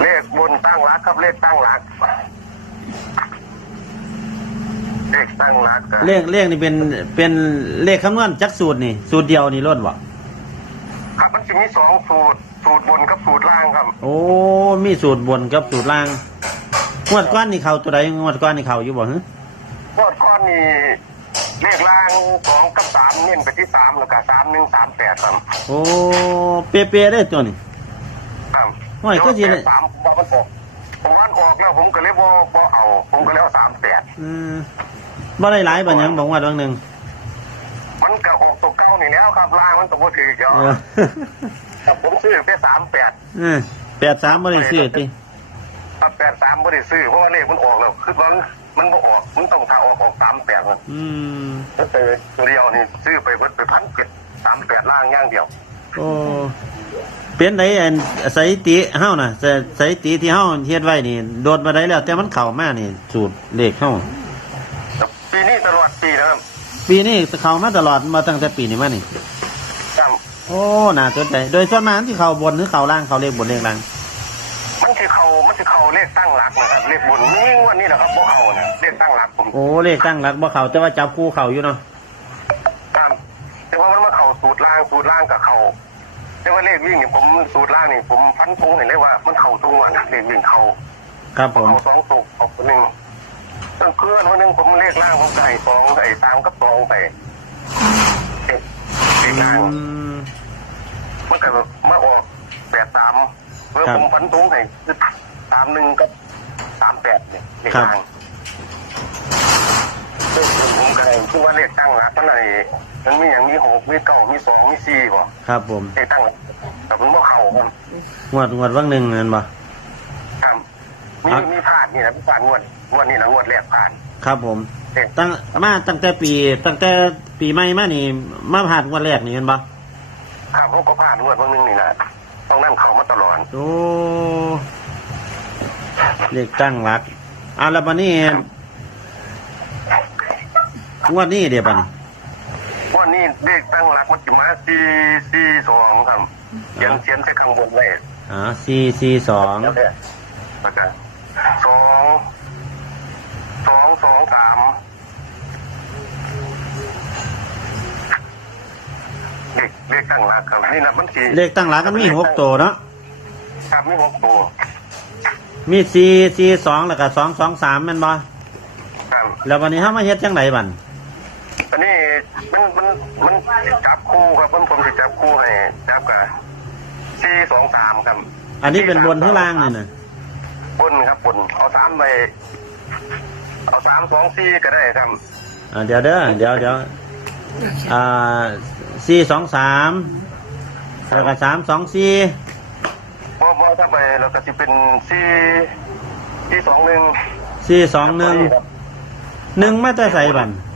เลขบนตั้งรักครับเลขตั้งรักเลขตั้งรักครับเลขเลขนี่เป็นเป็นเลขคำนวณจักสูตรนี่สูตรเดียวนี่ล้นบ่ครับมันจะมีสองสูตร สูตรบนกับสูตรล่างครับ โอ้มีสูตรบนกับสูตรล่างงวดก้อนนี่เขาตัวใดงวดก้อนนี่เขาอยู่บ่ฮะงวดก้อนนี่เลขล่างสองกับสามเน้นไปที่สามแล้วก็สามหนึ่งสามแปดครับโอ้เป๊ะๆเลยตัวนี้ ครับโอ้ยก็สิได้สามผมว่ามันออกผมว่ามันออกแล้วผมก็เลยบ่บ่เอา ผมก็เลยเอาสามแปดอืมบ่ได้หลายบัดหยังบอกว่าบางหนึงมันก็ออกตัวเก้านี่แล้วครับล่างมันตัวบ่ถือเดียวเออแต่ผมซื้อแค่สามแปดเออแปดสามบ่ได้ซื้อติถ้าแปดสามไม่ได้ซื้อเพราะว่าเลขมันออกแล้วคือว่ามันบ่ออกมันต้องถ้าออกออกสามแปดมันอืมก็ซื้อตัวเดียวนี่ซื้อไปเพิ่นไปพันเจ็ดสามแปดล่างอย่างเดียว โอ้ เป็นไดอันสถิติเฮาน่ะสสถิติที่เฮาเฮ็ดไว้นี่โดดมาได้แล้ว แต่มันเข้ามานี่ สูตรเลขเฮาแต่ปีนี้ตลอดปีนะครับปีนี้เข้ามาตลอดมาตั้งแต่ปีนี้มานี่ครับโอ้น่าสนใจโดยส่วนมากที่เขาบนหรือเขาล่างเขาเลขบนเลขล่างมันคือเขามันคือเขาเลขตั้งหลักนะครับเลขบนนี่งวันนี้แหละครับพวกเขาเนี่ยเลขตั้งหลักผมโอ้เลขตั้งหลักบ่เขาแต่ว่าจับคู่เขาอยู่เนาะตามแต่ว่ามันมาเขาสูตรล่างสูตรล่างกับเขา แต่ว่าเลขวิ่งนี่ผมสูตรล่างนี่ผมฟันธงเห็นเลยว่า มันเข่าตรงวันเลขวิ่งเขาครับผมเขาสองสูกออกหนึ่งตั้งเพื่อนวันหนึงผมเลขล่างผมไก่สองไก่สามกับสองไปเลขเลขอืล่างมมันก็มาออกแปดสามเมื่อครับผมฟันธงให้คือสามหนึ่งกับสามแปดเนี่ยเลขครับล่าง ซึ่งผมก็เลยคิดว่าเลขตั้งหลักมันไหนมันมีอย่างมีหกมีเก้ามีสองมีสี่บ่ครับผมเลขตั้งหลักแต่มันว่าเข่ามันงวดงวดว่างหนึ่งนั่นบ่ตามมีครับมีผ่านนี่นะมีผ่านงวดงวดนี้นะงวดแรกผ่าน ครับผมเอ๊ะตั้งมาตั้งแต่ปี ตั้งแต่ปีใหม่มานี่ มาผ่านงวดแรกนี่เห็นบ่ข้ามพวกก็ผ่านงวดบางนึงนี่นะต้องนั่นเขามาตลอดโอ้เลขตั้งหลักอะแล้วบัดนี้ งวดนี้เดี๋ยวบัดนี้งวดนี้เลขตั้งหลักมันจะมาสี่สี่สองครับเขียนเขียนใส่ข้างบนเลยอ่าสี่สี่สองแล้วเนี่ยแล้วก็สองสองสองสามเลขเลขตั้งหลักครับนี่นะมันสี่เลขตั้งหลักก็มีหกตัวเนาะครับมีหกตัวมีสี่สี่สองแล้วก็สองสองสามแม่นบ่ครับแล้ววันนี้เฮามาเฮ็ดจังไดบัด อันนี้มันมันมันจับคู่ครับมันผมจะจับคู่ให้จับกับสี่สองสามครับอันนี้เป็นบนที่ล่างนี่น่ะบนครับบนเอาสามไปเอาสามสองสี่ก็ได้ครับอ่าเดี๋ยวเด้อเดี๋ยวเดี๋ยวอ่าสี่สองสามแล้วก็สามสองสี่เพราะว่าถ้าไปเราก็จะเป็นสี่สี่สองหนึ่งสี่สองหนึ่งหนึ่งมาแต่ใส่บันมันมัน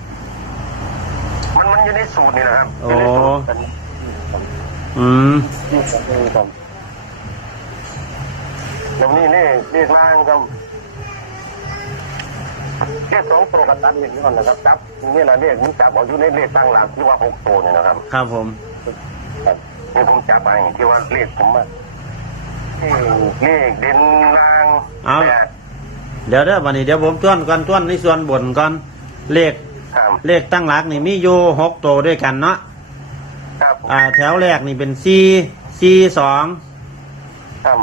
อยู่ในสูตรนี่นะครับโอ้ ยู่ในสูตรอืม นี่สองหนึ่งครับแล้วนี่นี่นี่ล่างครับแค่สองตัวกันตันอย่างนี้ก่อนนะครับจับนี่แหละเลขมันจับเอาอยู่ในเลขตั้งหลักที่ว่าหกตัวเนี่ยนะครับ ครับผม ครับนี่ผมจับไปที่ว่าเลขผมอะเลขเด่นลางเอา แปดเดี๋ยวเด้อวันนี้เดี๋ยวผมต้วนก่อนต้วนในส่วนบนก่อน เลข ครับเลขตั้งหลักนี่มีอยู่หกตัวด้วยกันเนาะครับอ่า แถวแรกนี่เป็นสี่สี่สองครับ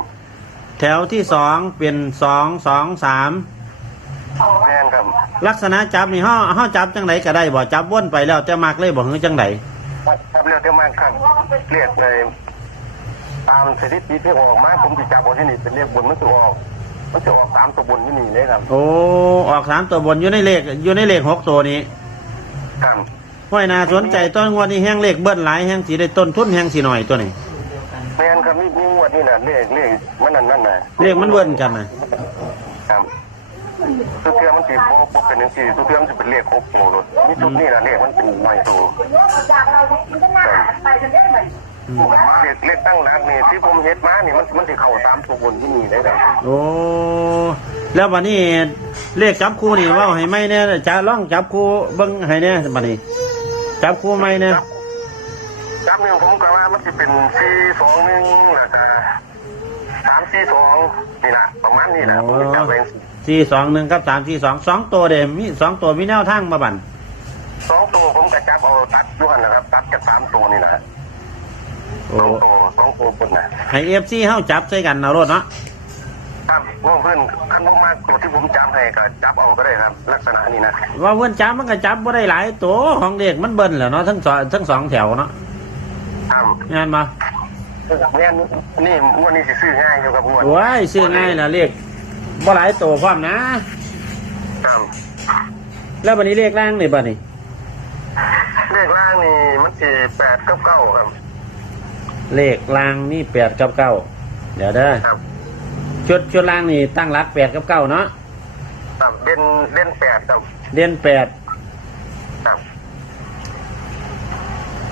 แถวที่สองเป็นสองสองสามแม่นครับลักษณะจับนี่ห้าห้าจับจังไดก็ได้บ่จับวนไปแล้วจะมักเลยบ่หือจังไดครับเรียกได้มากครับเรียกเลยตามสถิติที่ออกมาผมจะจับเอาที่นี่เป็นเลขบนมันจะออกมันจะออกสามตัวบนที่นี่เลยครับโอ้ออกสามตัวบนอยู่ในเลขอยู่ในเลขหกตัวนี้ ครับห้อยนาสนใจต้นงวดนี้แห้งเลขเบิ้ลหลายแห้งสีได้ต้นทุนแห้งสีหน่อยตัวนี้แม่นครับนี่นี่งวดนี่นะเลขเลขมันนั่นนั่นนะเลขมันเบิ้ลกันนะครับทุกเทือมันสีโป๊ะเป็นหนึ่งสี่ทุกเทือมันจะเป็นเลขครบโปรรถนี่ชุดนี่นะเลขมันเป็นใบตัว เด็กเล็กตั้งหลักนี่ที่ผมเฮ็ดมานี่มันมันสิเข้าสามตัวบนที่นี่ได้ครับโอ้แล้ววันนี้เลขจับคู่นี่เว่าให้ไหมเนี่ยจะล่องจับคู่เบิ้งให้เนี่ยบัดนี้ จับคู่ไหมเนี่ยจับหนึ่งผมก็ว่ามันสิเป็นสี่สองหนึ่งแล้วก็สามสี่สองนี่แหละประมาณนี้แหละผมจะเป็นสี่สองหนึ่งครับสามสี่สองสองตัวเดมมีสองตัวมีแนวทางมาบันสองตัวผมกระจับเอาตัดด้วยนะครับตัดกับสามตัวนี่นะครับ โอ้สองตัวสองตัวบนนะให้เอฟซีเข้าจับใส่กันเอารถเนาะครับว่าเพื่อนอันมากๆตัวที่ผมจับให้ก็จับเอาก็ได้ครับ ลักษณะนี้นะว่าเพื่อนจับมันก็จับบ่ได้หลายตัวของเด็กมันเบิ้ลแหล้วเนาะทั้งสองทั้งสองแถวเนาะครับงานมาเนี่ยนี่งวดนี้สิซื้อง่ายอยู่ครับงวดโอ้ยซื้อง่ายนะเลขบ่หลายตัวพร้อมนะ ครับแล้ววันนี้เลขล่างนี่บัดนี้เลขล่างนี่มันสี่แปดเก้าเก้าครับ เลขล่างนี่แปดกับเก้าเดี๋ยวเด้อครับชุดชุดล่างนี่ตั้งรักแปดกับเก้าเนาะครับเด่นเด่นแปดครับเด่นแปดครับ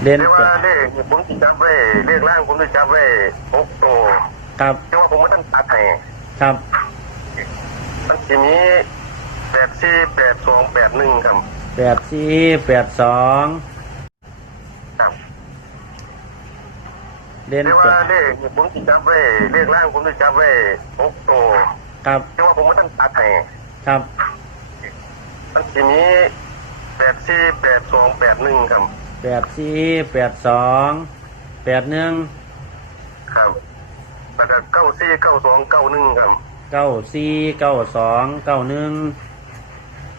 เด่นเรียกแปว่าดเลขผมจะจับไว้เลขล่างผมจะจับไว้หกตัวครับแต่ว่าผมไม่ต้องตัดให้ครับมันจะมีแปดสี่แปดสองแปดหนึ่งครับแปดสี่แปดสอง ครับ เด่นเรียกแปว่าดเลขผมจะจับไว้เลขล่างผมจะจับไว้หกตัวครับแต่ว่าผมไม่ต้องตัดให้ครับมันจะมีแปดสี่แปดสองแปดหนึ่งครับแปดสี่แปดสองแปดหนึ่งครับแล้วก็เก้าสี่เก้าสองเก้าหนึ่งครับเก้าสี่เก้าสองเก้าหนึ่ง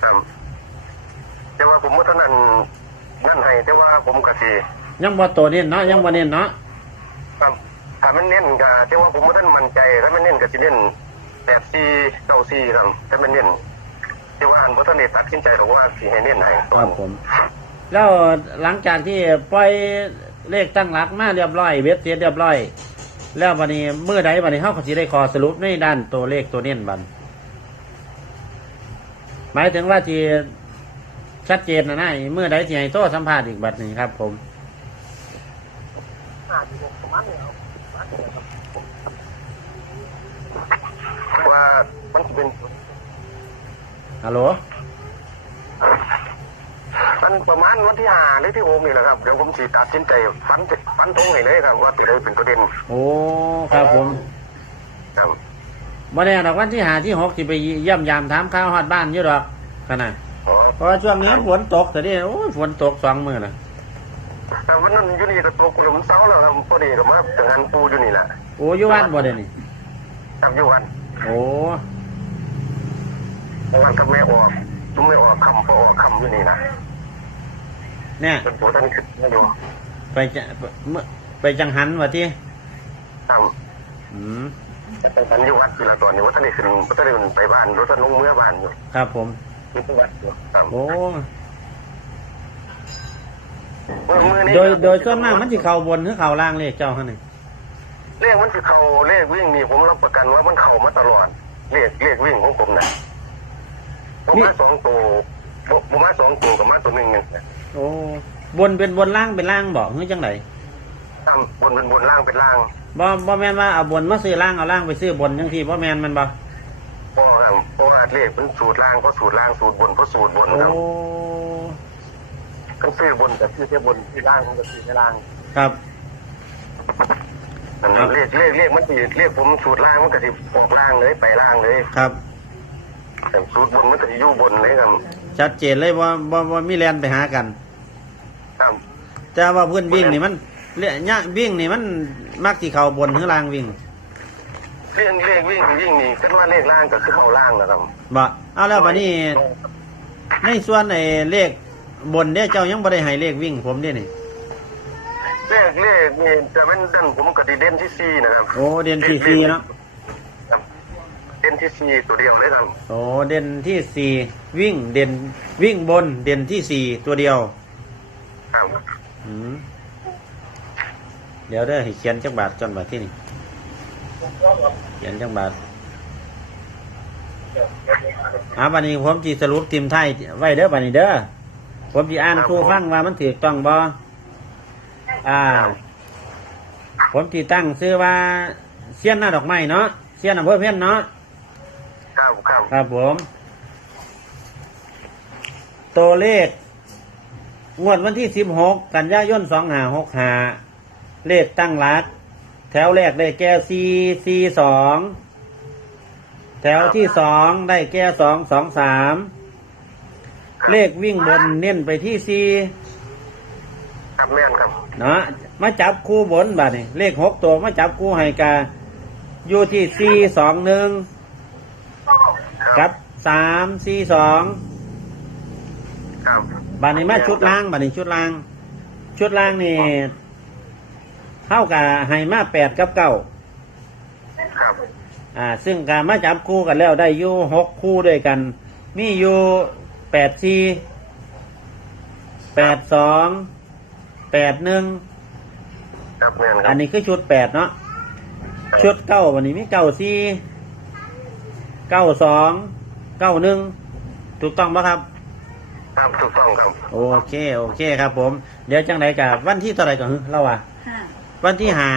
ครับแต่ว่าผมว่าเท่านั้นนั่นให้แต่ว่าผมก็สียังบ่ตัวเน้นเนาะยังบ่เน้นเนาะครับ ถ้ามันเน้นก็แต่ว่าผมว่าท่านมั่นใจถ้ามันเน้นก็สิเน้นแปดสี่เก้าสี่ครับถ้ามันเน้นแต่ว่าอันพระท่านเนตัดสินใจบอกว่าสีให้เน้นให้ครับผม แล้วหลังจากที่ปล่อยเลขตั้งหลักมาเรียบร้อย เว็บเสร็จเรียบร้อย แล้ววันนี้เมื่อใดวันนี้เฮาก็สิได้ขอสรุปในด้านตัวเลขตัวเน้นบันหมายถึงว่าที่ชัดเจนนะนะเมื่อใดที่ให้โต้สัมภาษณ์อีกบัดนี้ครับ ผม ว่ามันจะเป็นฮัลโหลมันประมาณวันที่ห้าหรือที่หกนี่แหละครับเดี๋ยวผมสีตัดสินใจฟันฟันตรงให้เลยครับ ว่าจะได้เป็นประเด็นโอ้ครับผมครับบ่แน่ดอกวันที่หาที่หกสิไปเยี่ยมยามถามข่าวฮอดบ้านอยู่ดอกขนาดอ๋อเพราะว่าช่วงนี้ฝนตกแต่นี่โอ้ยฝนตกสองมือละแต่วันนั้นอยู่นี่ก็ตกหลุมเสาแล้วครับพอดีก็มาถึงงานปูอยู่นี่แหละโอ้อยู่บ้านบ่เดี๋ยวนี้ครับอยู่วัน โอ้วันกับแม่ออกจุ่มไม่ออกคำพอออกคำอยู่นี่นะเนี่ยเป็นตัวท่านขึ้นมาอยู่ไปจะเมื่อไปจังหันวะที่ครับอืมท่านอยู่วัดอยู่แล้วตอนนี้ว่าท่านได้ขึ้นว่าท่านได้ขึ้นไปบ้านรถท่านลงเมื่อบ้านอยู่ครับผมอยู่ที่วัดอยู่ครับโอ้เมื่อมือนี้โดยโดยส่วนมากมันจะเข่าบนหรือเข่าล่างเลขเจ้าข้างใน เลขมันจะเข้าเลขวิ่งนี่ผมรับประกันว่ามันเข้ามาตลอดเลขเลขวิ่งของผมนะผมมาสองตัวผมมาสองตัวกับมาตัวหนึ่งเนี่ยโอ้บนเป็นบนล่างเป็นล่างบอกเฮ้ยจังไหนตามบนเป็นบนล่างเป็นล่างบ่บ่แมนว่าเอาบนมาซื้อล่างเอาล่างไปซื้อบนจังทีบ่แมนมันบ่เพราะว่าเพราะว่าเลขเป็นสูตรล่างเพราะสูตรล่างสูตรบนเพราะสูตรบนโอ้ครับก็ซื้อบนแต่ซื้อแค่บนที่ล่างผมก็ซื้อแค่ล่างครับ นั่นนะเลขเลขเลขมันสิเลขผมสูตรล่างมันก็สิออกล่างเลยไปล่างเลยครับ แต่สูตรบนมันก็สิอยู่บนเลยครับชัดเจนเลยว่าว่าว่ามีแลนไปหากันครับแต่ว่าเพื่อนวิ่งนี่มันเลี้ยยะวิ่งนี่มันมักที่เข่าบนหรือล่างวิ่งเรื่องเลขวิ่งวิ่งนี่คิดว่าเลขล่างก็คือเข้าล่างนะครับบ่เอาแล้วบัดนี้ในส่วนไอ้เลขบนเนี่ยเจ้ายังบ่ได้ให้เลขวิ่งผมเด้นี่ เลขเลขนี่จะเป็นเด่นผมก็สิเด่นที่สี่นะครับโอ้เด่นที่สี่เนาะครับเด่นที่สี่ตัวเดียวเลยครับโอ้เด่นที่สี่วิ่งเด่นวิ่งบนเด่นที่สี่ตัวเดียวครับอืมเดี๋ยวได้อให้เขียนจักบาทจนบาทที่นี่เขียนจักบาทอ่าบันนี้ผมจีสรุปทีมไทยไว้เด้อบันนี้เด้อผมจีอ่านครูฟังว่ามันถูกต้องบ่ อ่า ผมจีตั้งซื้อว่าเสี้ยนหน้าดอกไม้เนาะเสี้ยนอำเภอเพี้ยนเนาะครับครับครับผม ตัวเลข งวดวันที่สิบหกกันยายนสองหาหกหาเลขตั้งหลัก แถวแรกได้แก่สี่สี่สองแถวที่สองได้แก่สองสองสามเลขวิ่งบนเน้นไปที่สี่ครับแม่นครับ เนาะมาจับคู่บนบัดนี่เลขหกตัวมาจับคู่ให้กาอยู่ที่สี่สองหนึ่งกับสามสี่สองครับบัดนี้มาชุดล่างบัดนี้ชุดล่าง ชุดล่างนี่เท่ากับให้มาแปดกับเก้าครับอ่า ซึ่งการมาจับคู่กันแล้วได้อยู่หกคู่ด้วยกัน มีอยู่แปดสี่แปดสอง แปดหนึ่งครับแม่นคอัรับนนี้คือชุดแปดเนาะชุดเก้าวันนี้มีเก้าสี่เก้าสองเก้าหนึ่งถูกต้องปะครับ ครับถูกต้องครับโอเคโอเคครับผม เดี๋ยวจังไรกับวันที่เท่าไหรก่อนเราอะค่ะวันที่หา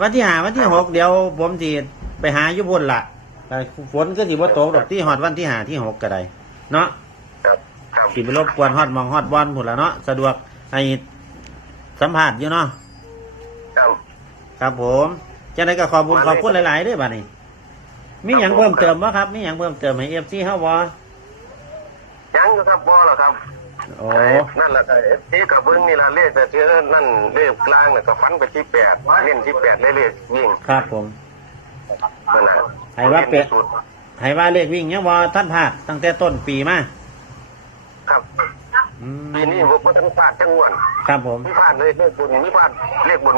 วันที่หาวันที่หกเดี๋ยวผมจีไปหาอยุบนละแต่ฝนก็สิบ่ตกดอกที่หอดวันที่หาที่หกก็ได้เนาะ ครับครับสิไปรบกวนฮอดหมองฮอดบอลผุนละเนาะสะดวกให้ สัมผัสอยู่เนาะครับครับผมจังไรก็ขอบคุณขอบคุณหลายๆด้วยบ้านี้ มีอย่างเพิ่มเติมวะครับ มีอย่างเพิ่มเติมให้เอฟซีเฮาวะยังอยู่ครับบ่หรอครับโอ้นั่นแหละครับที่กับเบิ้งนี่ละเลขแต่เชื่อนั่นเลขกลางน่ะก็ฟันไปที่แปดเล่นที่แปดเลยเลขวิ่งครับผมนั่นน่ะให้ว่าเป็ดที่สุดให้ว่าเลขวิ่งยังว่าท่านพลาดตั้งแต่ต้นปีมาครับอืม ปีนี้ผมบ่ทันพลาดจังหวัดครับผม มีพลาดเลยเลขบนมีพลาดเลขบน